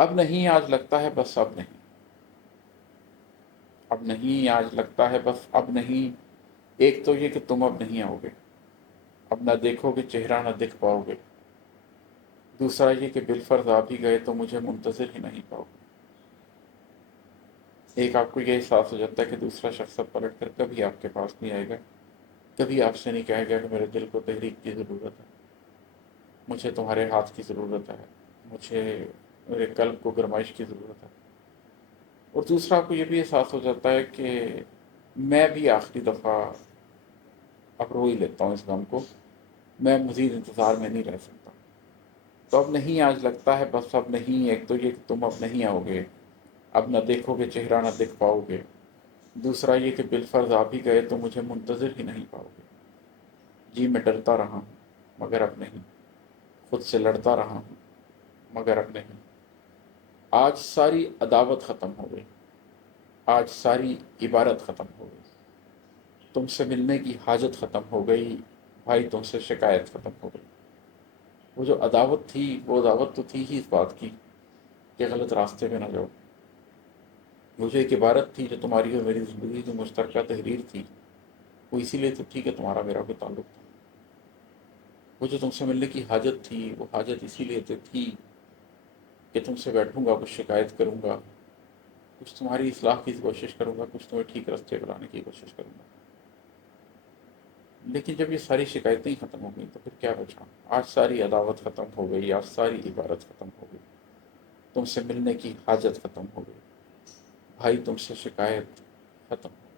اب نہیں آج لگتا ہے بس اب نہیں، اب نہیں آج لگتا ہے بس اب نہیں، ایک تو یہ کہ تم اب نہیں آؤ گے، اب نہ دیکھو گے چہرہ نہ دکھ پاؤ گے، دوسرا یہ کہ بالفرض آپ ہی گئے تو مجھے منتظر ہی نہیں پاؤ گے۔ ایک آپ کو یہ احساس ہو جاتا ہے کہ دوسرا شخص اب پلٹ کر کبھی آپ کے پاس نہیں آئے گا، کبھی آپ سے نہیں کہے گا کہ میرے دل کو تحریک کی ضرورت ہے، مجھے تمہارے ہاتھ کی ضرورت ہے، مجھے میرے قلب کو گرمائش کی ضرورت ہے۔ اور دوسرا آپ کو یہ بھی احساس ہو جاتا ہے کہ میں بھی آخری دفعہ اب رو ہی لیتا ہوں اس غم کو، میں مزید انتظار میں نہیں رہ سکتا۔ تو اب نہیں آج لگتا ہے بس اب نہیں، ایک تو یہ کہ تم اب نہیں آؤ گے، اب نہ دیکھو گے چہرہ نہ دکھ پاؤ گے، دوسرا یہ کہ بالفرض آپ ہی گئے تو مجھے منتظر ہی نہیں پاؤ گے۔ جی میں ڈرتا رہا ہوں مگر اب نہیں، خود سے لڑتا رہا ہوں مگر اب نہیں، آج ساری عداوت ختم ہو گئی، آج ساری عبارت ختم ہو گئی، تم سے ملنے کی حاجت ختم ہو گئی، بھائی تم سے شکایت ختم ہو گئی۔ وہ جو عداوت تھی وہ عداوت تو تھی ہی اس بات کی کہ غلط راستے میں نہ جاؤ، وہ جو ایک عبارت تھی جو تمہاری اور میری زندگی کی مشترکہ تحریر تھی، وہ اسی لیے تو تھی کہ تمہارا میرا کوئی تعلق تھا۔ وہ جو تم سے ملنے کی حاجت تھی وہ حاجت اسی لیے تو تھی کہ تم سے بیٹھوں گا، کچھ شکایت کروں گا، کچھ تمہاری اصلاح کی کوشش کروں گا، کچھ تمہیں ٹھیک راستے پر لانے کی کوشش کروں گا۔ لیکن جب یہ ساری شکایتیں ہی ختم ہو گئیں تو پھر کیا بچا؟ آج ساری عداوت ختم ہو گئی، آج ساری عبارت ختم ہو گئی، تم سے ملنے کی حاجت ختم ہو گئی، بھائی تم سے شکایت ختم ہو گئی۔